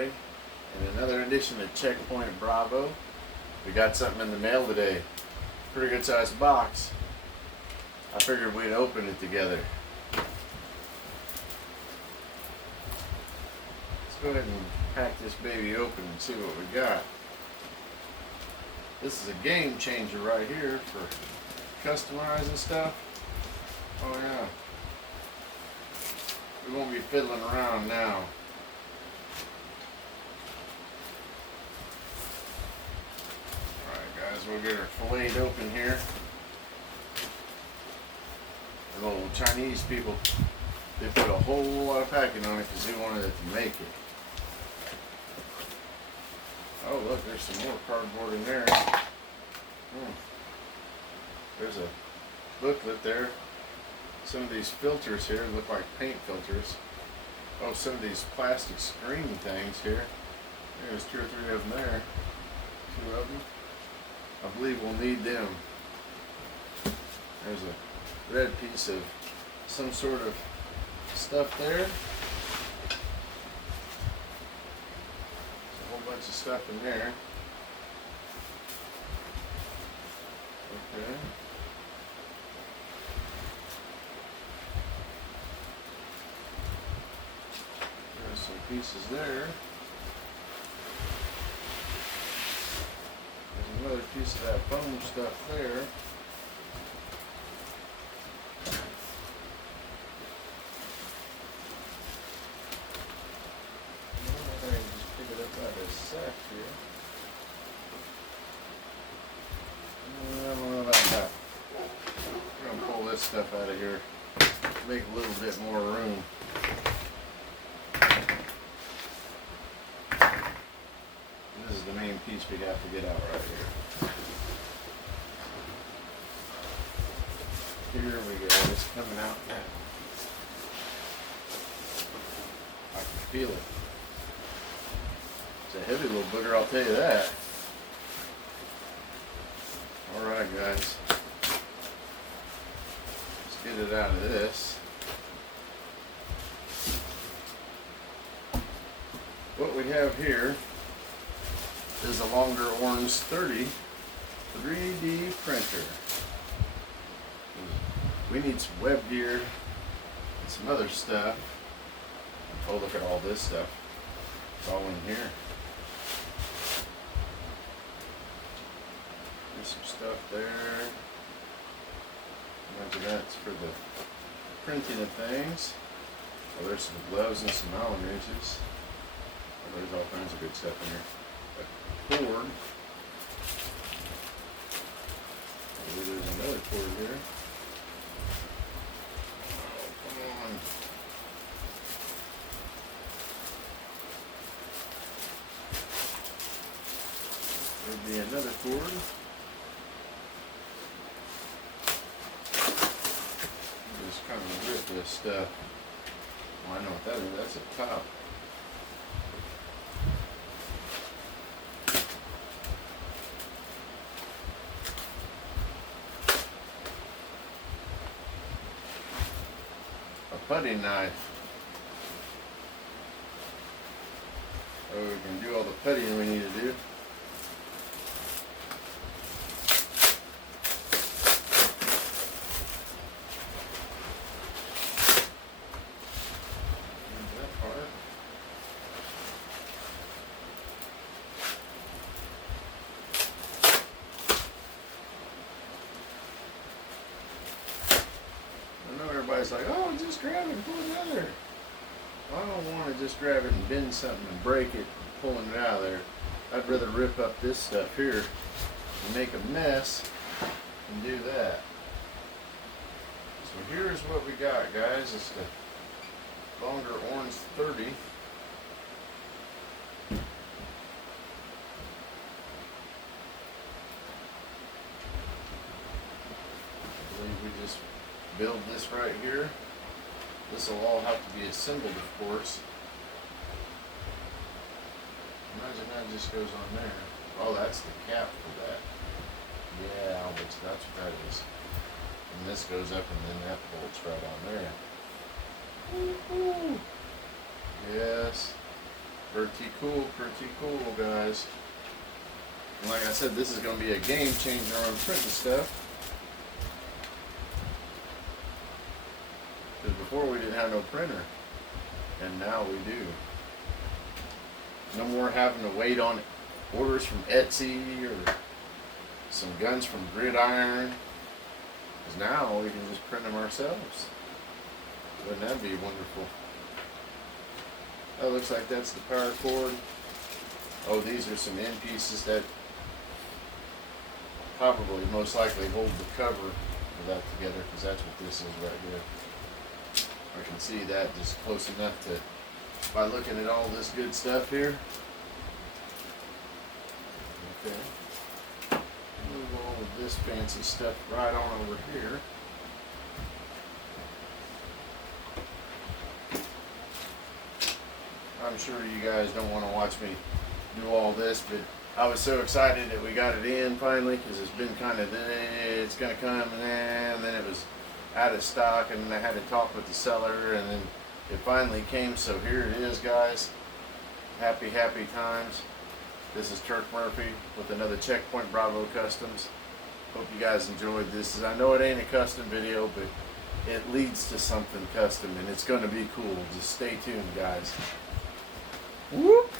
everybody, in another edition of Checkpoint Bravo. We got something in the mail today. Pretty good sized box. I figured we'd open it together. Let's go ahead and pack this baby open and see what we got. This is a game changer right here for customizing stuff. Oh yeah. We won't be fiddling around now. Alright guys, we'll get her filleted open here. The little Chinese people, they put a whole lot of packing on it because they wanted it to make it. Oh look, there's some more cardboard in there. There's a booklet there. Some of these filters here look like paint filters. Oh, some of these plastic screen things here. There's 2 or 3 of them there. 2 of them. I believe we'll need them. There's a red piece of some sort of stuff there. There's a whole bunch of stuff in there. Okay. There's some pieces there. There's another piece of that foam stuff there. Just pick it up out of this sack here. I don't know about that. We're going to pull this stuff out of here. Make a little bit more room. This is the main piece we have to get out right here. Here we go. It's coming out now. I can feel it. It's a heavy little booger, I'll tell you that. Alright guys. Let's get it out of this. What we have here is a Longer Orange 30 3D printer. We need some web gear and some other stuff. Oh, look at all this stuff. It's all in here. There's some stuff there. Maybe that's for the printing of things. Oh, there's some gloves and some Allen wrenches. Oh, there's all kinds of good stuff in here. A cord. Maybe there's another cord here. Oh, come on. There'd be another cord. Just kind of rip this stuff. Oh, I know what that is. That's a top. Putty knife. Oh, we can do all the puttying we need to do. That part. I know everybody's like, oh, just grab it and pull it out of there. Well, I don't want to just grab it and bend something and break it and pulling it out of there. I'd rather rip up this stuff here and make a mess and do that. So here's what we got, guys. It's the Longer Orange 30. I believe we just build this right here. This will all have to be assembled, of course. Imagine that just goes on there. Oh, that's the cap for that. Yeah, I'll bet you that's what that is. And this goes up and then that bolts right on there. Woo-hoo. Yes. Pretty cool, guys. And like I said, this is going to be a game changer on printing stuff. Because before we didn't have no printer, and now we do. No more having to wait on orders from Etsy or some guns from Gridiron. Because now we can just print them ourselves. Wouldn't that be wonderful? Oh, looks like that's the power cord. Oh, these are some end pieces that probably most likely hold the cover of that together, because that's what this is right here. I can see that just close enough to, by looking at all this good stuff here. Okay. Move all of this fancy stuff right on over here. I'm sure you guys don't want to watch me do all this, but I was so excited that we got it in finally, because it's been kind of, it's going to come, and then it was out of stock, and I had to talk with the seller, and then it finally came. So here it is, guys. Happy times. This is Turk Murphy with another Checkpoint Bravo Customs. Hope you guys enjoyed this. I know it ain't a custom video, but it leads to something custom, and it's going to be cool. Just stay tuned, guys. Whoop!